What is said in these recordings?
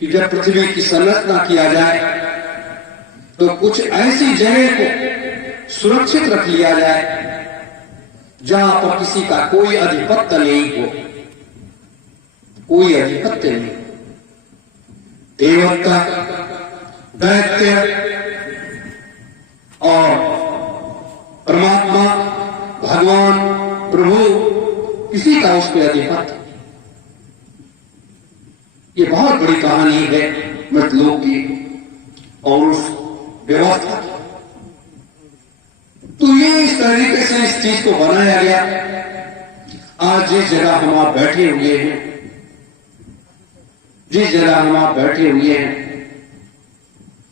कि जब पृथ्वी की संरचना किया जाए तो कुछ ऐसी जगह को सुरक्षित रख लिया जाए जहां पर किसी का कोई आधिपत्य नहीं हो, कोई आधिपत्य नहीं। देवता, दैत्य और परमात्मा, भगवान, प्रभु, किसी का उस पर आधिपत्य। ये बहुत बड़ी कहानी है मृतलोक की और उस व्यवस्था की। तो ये इस तरीके से इस चीज को बनाया गया। आज जिस जगह हम आप बैठे हुए हैं, जिस जगह हम आप बैठे हुए हैं,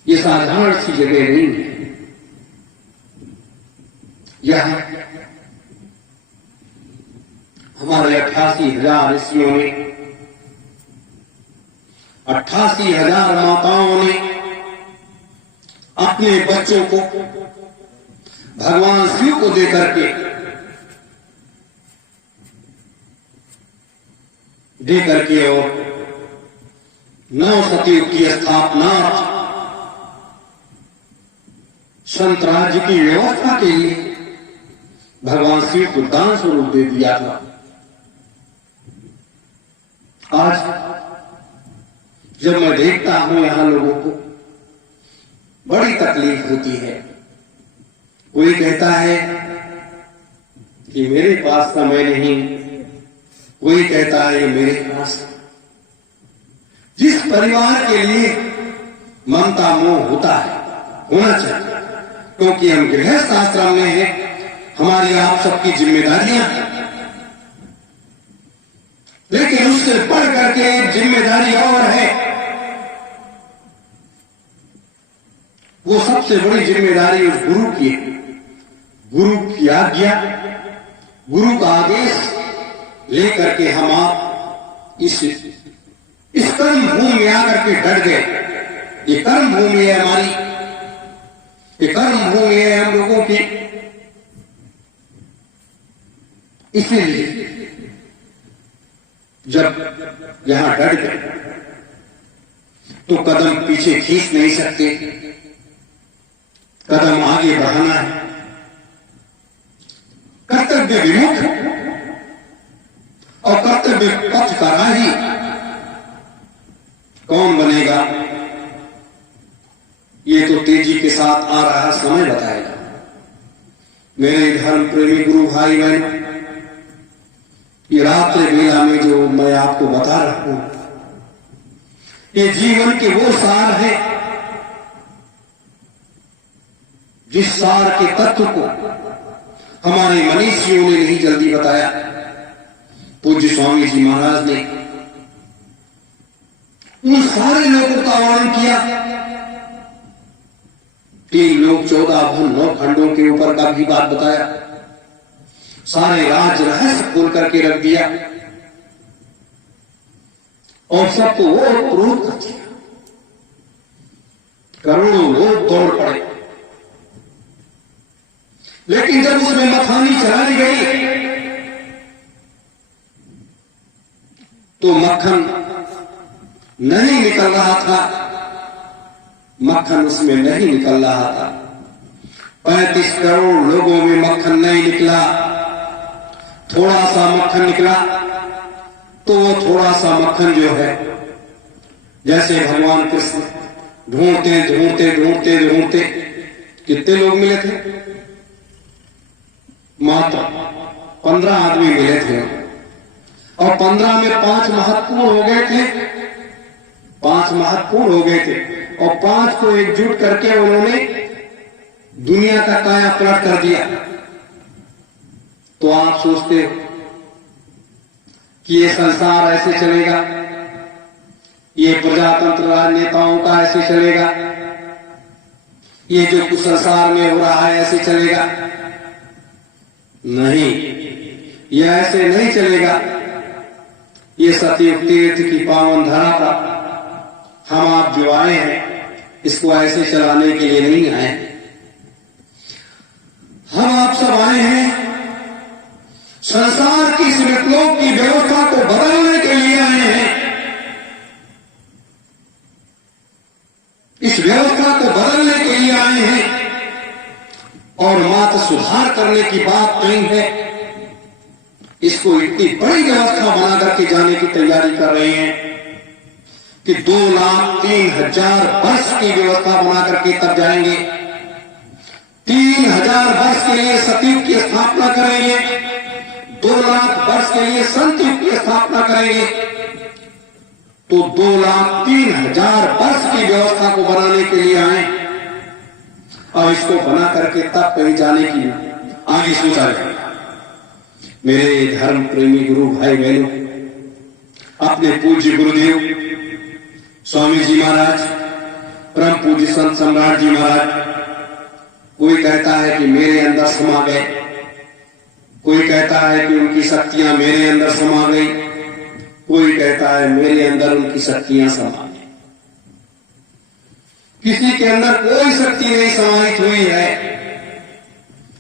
ये साधारण सी जगह नहीं है। यह हमारे 88,000 ऋषियों ने, 88,000 माताओं ने अपने बच्चों को भगवान शिव को देकर के और नव सतयुग की स्थापना, संत राज्य की व्यवस्था के लिए भगवान शिव को दान स्वरूप दे दिया था। आज जब मैं देखता हूं यहां लोगों को बड़ी तकलीफ होती है। कोई कहता है कि मेरे पास समय नहीं, कोई कहता है मेरे पास। जिस परिवार के लिए ममता मोह होता है, होना चाहिए, क्योंकि हम गृहस्थ आश्रम में हैं, हमारी आप सबकी जिम्मेदारियां हैं। लेकिन उससे बढ़ करके एक जिम्मेदारी और है, वो सबसे बड़ी जिम्मेदारी उस गुरु की है। गुरु की आज्ञा, गुरु का आदेश लेकर के हम आप इस कर्म भूमि में आकर के डट गए। ये कर्म भूमि है हमारी, ये कर्म भूमि है हम लोगों की। इसीलिए जब यहां डट गए तो कदम पीछे खींच नहीं सकते, कदम आगे बढ़ाना है। कर्तव्य विमुख और कर्तव्य पथ का राही कौन बनेगा, ये तो तेजी के साथ आ रहा समय बताएगा। मेरे धर्म प्रेमी गुरु भाई बहन, ये रात्रि वेला में जो मैं आपको बता रहा हूं, ये जीवन के वो सार है जिस सार के तत्व को हमारे मनीषियों ने नहीं जल्दी बताया। पूज्य स्वामी जी महाराज ने उन सारे लोगों का वर्णन किया। 3 लोग 14 भुवन 9 खंडों के ऊपर का भी बात बताया। सारे राज रहस्य खोल करके रख दिया और सबको वो प्रोत कर दिया। करोड़ों लोग दौड़ पड़े, लेकिन जब उसमें मखानी चला दी गई तो मक्खन नहीं निकल रहा था। मक्खन उसमें नहीं निकल रहा था। 35 करोड़ लोगों में मक्खन नहीं निकला। थोड़ा सा मक्खन निकला तो वो थोड़ा सा मक्खन जो है, जैसे भगवान कृष्ण ढूंढते ढूंढते ढूंढते ढूंढते कितने लोग मिले थे? मात्र 15 आदमी मिले थे और 15 में 5 महत्वपूर्ण हो गए थे। 5 महत्वपूर्ण हो गए थे और 5 को एकजुट करके उन्होंने दुनिया का काया पलट कर दिया। तो आप सोचते हो कि ये संसार ऐसे चलेगा, ये प्रजातंत्र राजनेताओं का ऐसे चलेगा, ये जो कुछ संसार में हो रहा है ऐसे चलेगा? नहीं, ये ऐसे नहीं चलेगा। ये सतयुग तीर्थ की पावन धरा पर हम आप जो आए हैं, इसको ऐसे चलाने के लिए नहीं आए। हम आप सब आए हैं संसार की मृतलोक की व्यवस्था को बदलने के लिए आए हैं। इस व्यवस्था को बदलने के लिए आए हैं और मात्र सुधार करने की बात कही है। इसको इतनी बड़ी व्यवस्था बना करके जाने की तैयारी कर रहे हैं कि 2,03,000 वर्ष की व्यवस्था बना करके तब जाएंगे। 3,000 वर्ष के लिए सतयुग की स्थापना करेंगे, 2 लाख वर्ष के लिए संतयुग की स्थापना करेंगे। तो 2,03,000 वर्ष की व्यवस्था को बनाने के लिए आए और इसको बना करके तब कहीं जाने की आगे सोचा जाए। मेरे धर्म प्रेमी गुरु भाई बहनों, अपने पूज्य गुरुदेव स्वामी जी महाराज, परम पूज्य संत सम्राट जी महाराज, कोई कहता है कि मेरे अंदर समा गए, कोई कहता है कि उनकी शक्तियां मेरे अंदर समा गई, कोई कहता है मेरे अंदर उनकी शक्तियां समा गई। किसी के अंदर कोई शक्ति नहीं समाहित हुई है।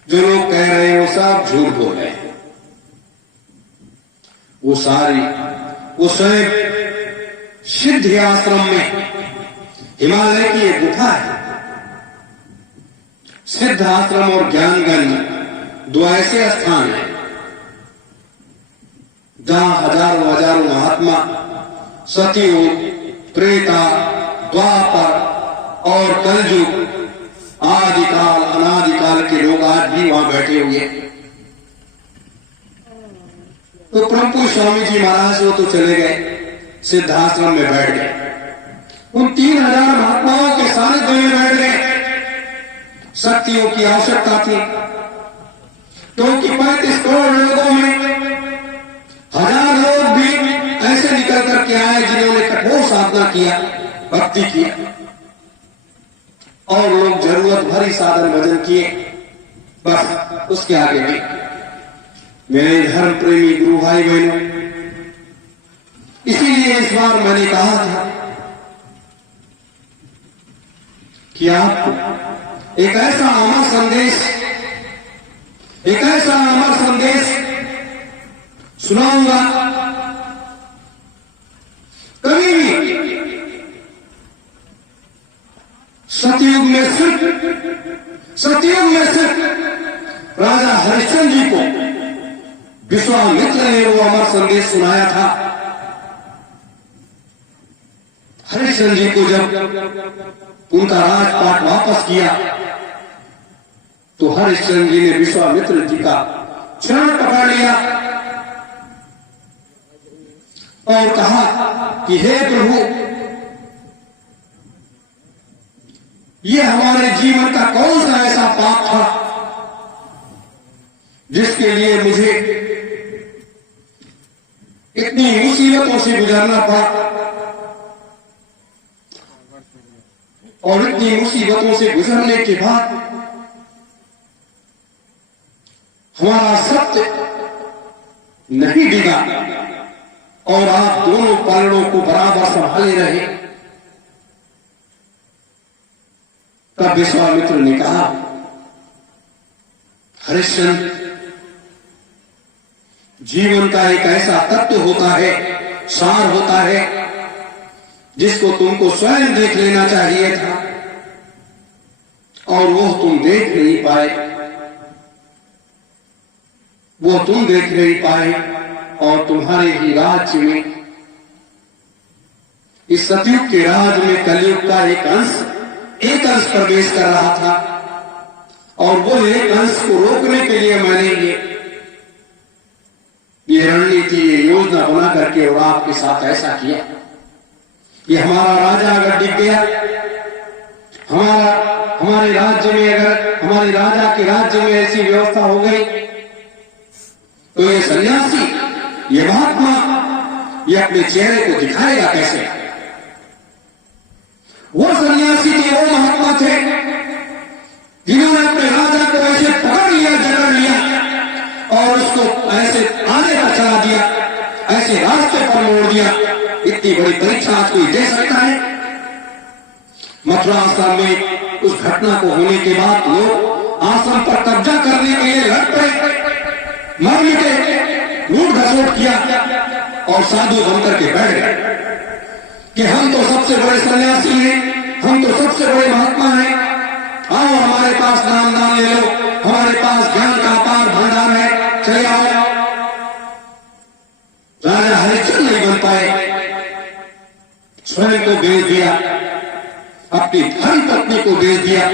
जो लोग कह रहे हैं वो सब झूठ बोल रहे हैं। वो स्वयं सिद्ध आश्रम में, हिमालय की एक गुफा है, सिद्ध आश्रम और ज्ञानगंज 2 ऐसे स्थान हैं जहां हजारों महात्मा सतयुग, त्रेता, द्वापर और कलयुग, आदिकाल अनादिकाल के लोग आज भी वहां बैठे हुए। तो प्रभु स्वामी जी महाराज वो तो चले गए, सिद्धाश्रम में बैठ गए। उन 3,000 महात्माओं के सानिध्य में बैठ गए। शक्तियों की आवश्यकता थी क्योंकि 35 करोड़ लोगों में 1,000 लोग भी ऐसे निकल करके आए जिन्होंने कठोर साधना किया, भक्ति किया, और लोग जरूरत भरी साधन भजन किए, बस उसके आगे नहीं। मेरे धर्म प्रेमी गुरु भाई बहनों, इसीलिए इस बार मैंने कहा था कि आप एक ऐसा अमर संदेश सुनाऊंगा। कभी भी सतयुग में सिर्फ राजा हरिश्चंद्र जी को विश्वामित्र ने वो अमर संदेश सुनाया था। हरिश्चंद्र जी को जब उनका राजपाट वापस किया तो हरिश्चंद्र जी ने विश्वामित्र जी का चरण पकड़ लिया और कहा कि हे प्रभु, ये हमारे जीवन का कौन सा ऐसा पाप था जिसके लिए मुझे इतनी मुसीबतों से गुजरना पड़ा, और इतनी मुसीबतों से गुजरने के बाद हमारा सत्य नहीं डिगा और आप दोनों पलड़ों को बराबर संभाले रहे। तब विश्वामित्र ने कहा, हरिश्चंद्र, जीवन का एक ऐसा तत्व होता है, सार होता है, जिसको तुमको स्वयं देख लेना चाहिए था और वो तुम देख नहीं पाए, और तुम्हारे ही राज्य में, इस सतयुग के राज में कलयुग का एक अंश प्रवेश कर रहा था, और वो एक अंश को रोकने के लिए मैंने ये रणनीति, ये योजना बना करके और आपके साथ ऐसा किया। ये हमारा राजा अगर डिग गया, हमारे राज्य में अगर हमारे राजा के राज्य में ऐसी व्यवस्था हो गई, तो ये सन्यासी, ये महात्मा, ये अपने चेहरे को दिखाएगा कैसे? वो सन्यासी थे, वो महात्मा थे जिन्होंने अपने राजा को ऐसे पकड़ लिया, जकड़ लिया और उसको ऐसे आने का चला दिया, ऐसे रास्ते पर मोड़ दिया। इतनी बड़ी परीक्षा आज कोई दे सकता है? मथुरा आश्रम में उस घटना को होने के बाद लोग आश्रम पर कब्जा करने के लिए लड़ पड़े, मर मिटे, लूट घसोट किया और साधु बनकर के बैठ गए कि हम तो सबसे बड़े सन्यासी हैं, हम तो सबसे बड़े महात्मा हैं, आओ हमारे पास नाम दान ले लो, हमारे पास ज्ञान का अपार भंडार है, चले आओ। राजा हरिश्चंद्र नहीं बन पाए, स्वयं को बेच दिया, अपनी धर्म पत्नी को बेच दिया।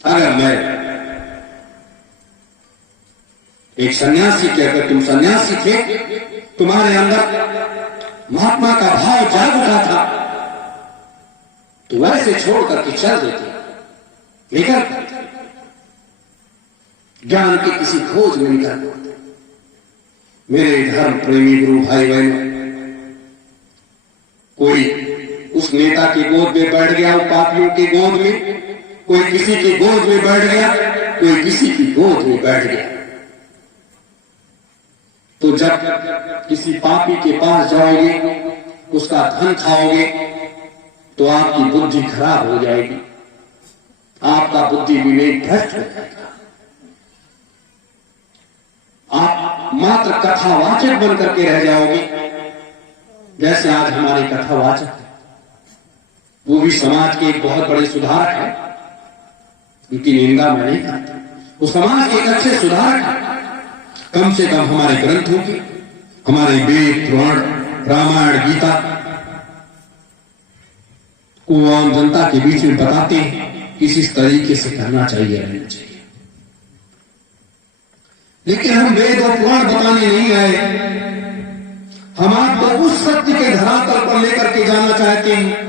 अगर मैं एक सन्यासी के, अगर तुम सन्यासी थे, तुम्हारे अंदर महात्मा का भाव जाग उठा था, तो वैसे छोड़ करके चल देते, लेकिन ज्ञान की किसी खोज में निकल पड़ते। मेरे धर्म प्रेमी गुरु भाई बहनों, कोई उस नेता की गोद में बैठ गया, वो पापियों की गोद में, कोई किसी की गोद में बैठ गया, कोई किसी की गोद में बैठ गया। तो जब किसी पापी के पास जाओगे, उसका धन खाओगे, तो आपकी बुद्धि खराब हो जाएगी, आपका बुद्धि विवेक भ्रष्ट हो जाएगा। आप मात्र कथावाचक बन करके रह जाओगे, जैसे आज हमारे कथावाचक है, वो भी समाज के एक बहुत बड़े सुधारक है, उनकी निंदा मैं नहीं करता, वो समाज के एक अच्छे सुधारक है। कम से कम हमारे ग्रंथों की, हमारे वेद पुराण रामायण गीता को आम जनता के बीच में बताते हैं किस इस तरीके से करना चाहिए, रहना चाहिए। लेकिन हम वेद और पुराण बताने नहीं आए, हम आपको उस सत्य के धरातल पर लेकर के जाना चाहते हैं